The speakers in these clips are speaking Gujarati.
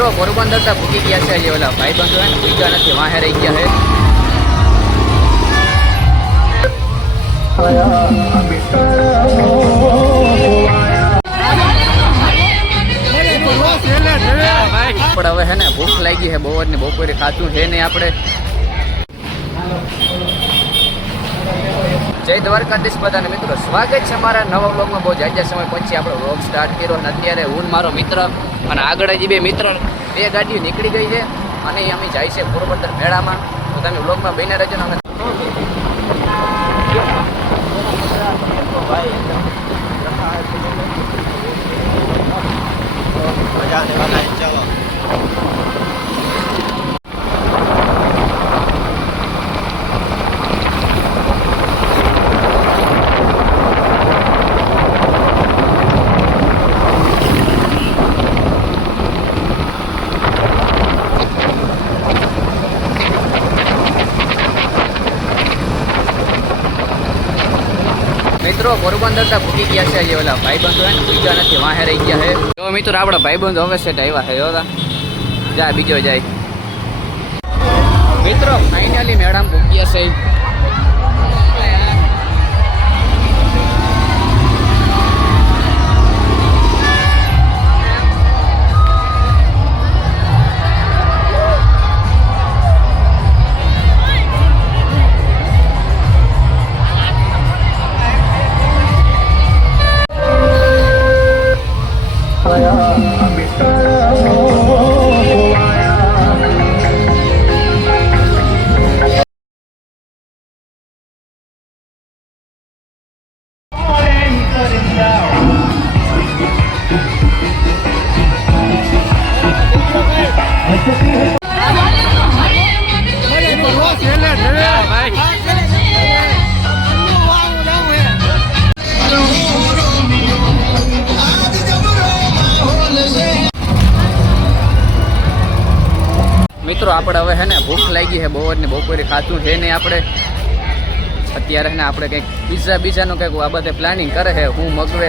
મિત્રો પોરબંદર તો ભૂકી ગયા છે. જે ઓલા ભાઈ બંધો ને ભૂક્યા નથી વાહે રહી ગયા છે. પણ હવે હે ને ભૂખ લાગી છે બહુ જ ને બપોરે ખાતું છે નહીં આપણે. જય દ્વારકાધીશ બધાને મિત્રો. સ્વાગત છે મારા નવા બ્લોગમાં બહુ જાજા સમય પછી આપણે બ્લોગ સ્ટાર્ટ કર્યો અને અત્યારે હું મારો મિત્ર અને આગળ હજી બે મિત્ર બે ગાડીઓ નીકળી ગઈ છે અને અમે જાય છે પોરબંદર મેળામાં. તો તમે બ્લોગમાં બહીને રહેજો ને અમે મિત્રો પોરબંદર ભૂકી ગયા છે. જે ઓલા ભાઈબંધો હે ને ભૂક્યા નથી, વાહે રહી ગયા છે. તો મિત્રો, આપણા ભાઈબંધો હવે સેટ આવ્યા છે જોતા જા, બીજો જાય. મિત્રો ફાઇનલી મેડમ ભૂગ્યા છે. Hallelujah. મિત્રો, આપણે હવે હે ને ભૂખ લાગી છે બહુ જ ને બપોરે ખાતું છે નહીં આપણે. અત્યારે ને આપણે કંઈક બીજા બીજાનું કંઈક આ બધે પ્લાનિંગ કરે છે, હું મગવે.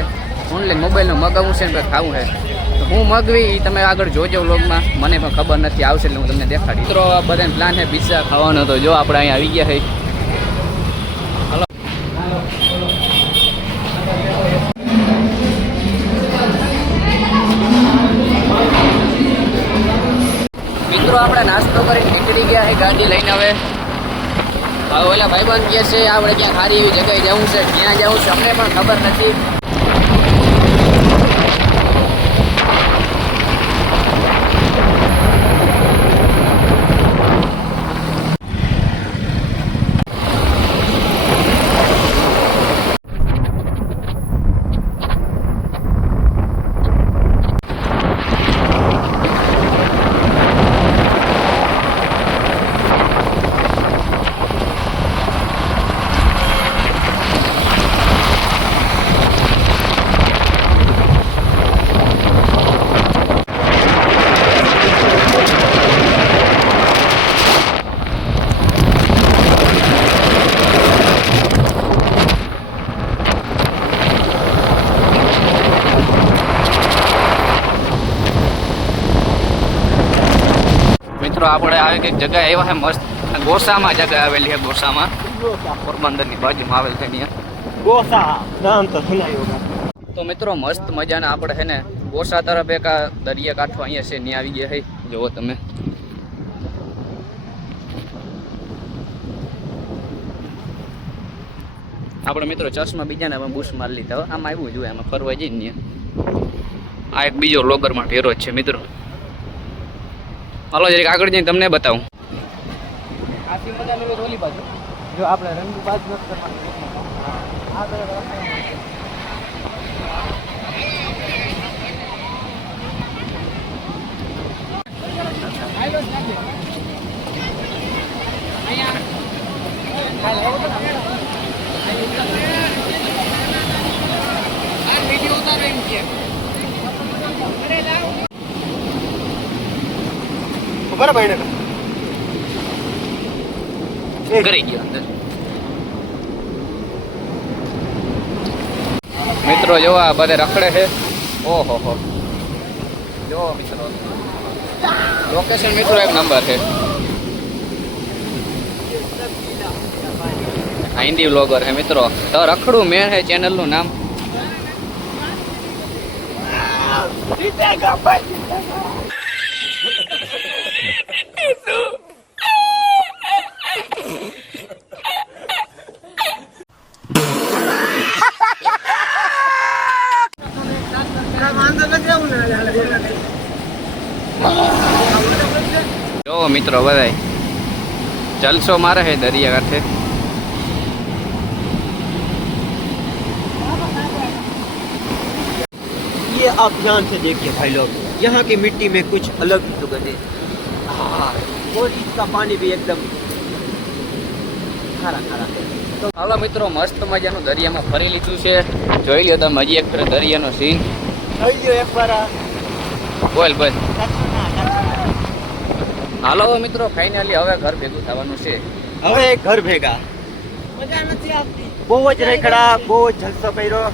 ઓનલાઈન મોબાઈલનું મગાવવું છે ને ખાવું છે. હું મગવી એ તમે આગળ જોજો વ્લોગમાં. મને પણ ખબર નથી, આવશે એટલે હું તમને દેખાડી મિત્રો બધાને પ્લાન છે પિઝા ખાવાનો. તો જો આપણે અહીંયા આવી ગયા છે. નીકળી ગયા છે ગાડી લઈને હવે. હવે ઓલા ભાઈબંધ કહે છે, આપણે ક્યાં સારી એવી જગ્યાએ જવું છે ક્યાં જવું છે. અમને પણ ખબર નથી. મિત્રો આપણે આવે કંઈક જગ્યા એવા છે મસ્ત. ગોસામાં જગ્યા આવેલી છે ગોસામાં. પોરબંદર પોરબંદરની બાજુમાં આવેલ છે તો મિત્રો મસ્ત મજાના આપણે છે ને ગોસા તરફ એક આ દરિયા કાંઠો અહીંયા છે ત્યાં આવી ગયા છે જુઓ તમે. આપણે મિત્રો ચશ્મા બીજાને અમે બુશ મારી લીધા આમાં આવ્યું જોઈએ આમાં ફરવા જઈને આ એક બીજો લોગરમાં ઢેરો છે મિત્રો. હાલો, જરીક આગળ જઈને તમને બતાવું. આથી મજાનો લોકો ઓલી બાજુ. જો આપણે રંગ બાજુ નથી કરવાનું. આ તો બરાબર એને કરી ગયો અંદર મિત્રો જો આ બધે રખડે છે ઓહો હો જો મિત્રો લોકેશન મિત્રો એક નંબર છે આ હિન્દી વ્લોગર છે મિત્રો તો રખડું મેળ છે ચેનલનું નામ। જો મિત્રો બધાય જલસો મારે છે દરિયા કાંઠે ये आप ध्यान से देखिए भाई लोग यहाँ की मिट्टी में कुछ अलग ही सुगंध है हाँ, और इसका पानी भी एकदम खारा खारा है तो હાલો મિત્રો મસ્ત મજાનું દરિયામાં ફરી લીધું છે જોઈ લ્યો તમે હજી એક ફેર દરિયાનો સીન જોઈ લ્યો એક વાર આ બોલ બોલ હાલો મિત્રો ફાઇનલી હવે ઘર ભેગું થવાનું છે હવે ઘર ભેગા બહુ જ રેખડા બહુ જ જલસો કર્યો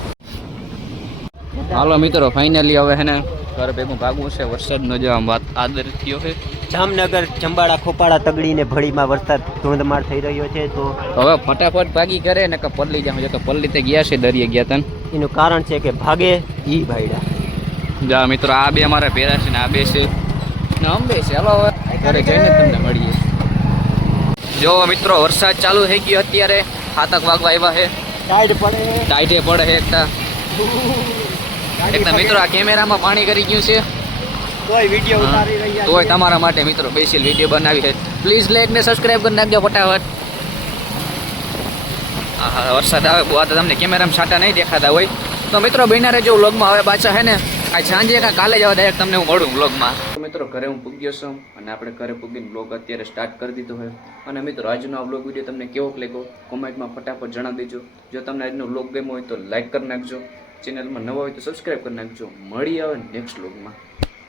હાલો મિત્રો ફાઇનલી હવે હે ને ઘર ભેગું ભાગવું છે વરસાદનો જો આમ વાત આદર થયો છે. જામનગર ચંબાળા ખોપાળા તગડી ને ભળીમાં વરસાદ ધોધમાર થઈ રહ્યો છે તો હવે ફટાફટ ભાગી કરે ને કે પલ્લી જામ જો તો પલ્લી તે ગયા છે દરિયે ગયા તન એનું કારણ છે કે ભાગે ઈ ભાઈડા. જા મિત્રો આ બે અમારા ભેરા છે ને આ બે છે. ને અંબે છે હલો હવે ઘરે જઈને તમને મળીએ. જો મિત્રો વરસાદ ચાલુ થઈ ગયો અત્યારે. હાથક વાગવા આવ્યા છે. ટાઈટ પડે. ટાઈટે પડે એકતા એકતા મિત્રો આ કેમેરામાં પાણી કરી ગયું છે. તોય વીડિયો ઉતારી રહ્યા તોય તમારા માટે મિત્રો સ્પેશિયલ વીડિયો બનાવી છે. પ્લીઝ લાઈક ને સબસ્ક્રાઇબ કરી નાખજો ફટાફટ. હા વરસાદ આવે બહુ તો તમને કેમેરામાં છાંટા નહીં દેખાતા હોય. તો મિત્રો બિના રહેજો વ્લોગમાં. હવે પાછા હે ને આ સાંજે કાં કાલે જવા ડાયરેક્ટ તમને હું મળું વ્લોગમાં. મિત્રો ઘરે હું પૂગ્યો છું અને આપણે ઘરે પૂગીને વ્લોગ અત્યારે સ્ટાર્ટ કરી દીધો હોય અને મિત્રો આજનો આ વ્લોગ વીડિયો તમને કેવો લાગ્યો? કોમેન્ટમાં ફટાફટ જણાવી દેજો. જો તમને આજનો વ્લોગ ગમ્યો હોય તો લાઈક કરી નાખજો. ચેનલમાં નવા હોય તો સબસ્ક્રાઈબ કરી નાખજો. મળી આવે નેક્સ્ટ વ્લોગમાં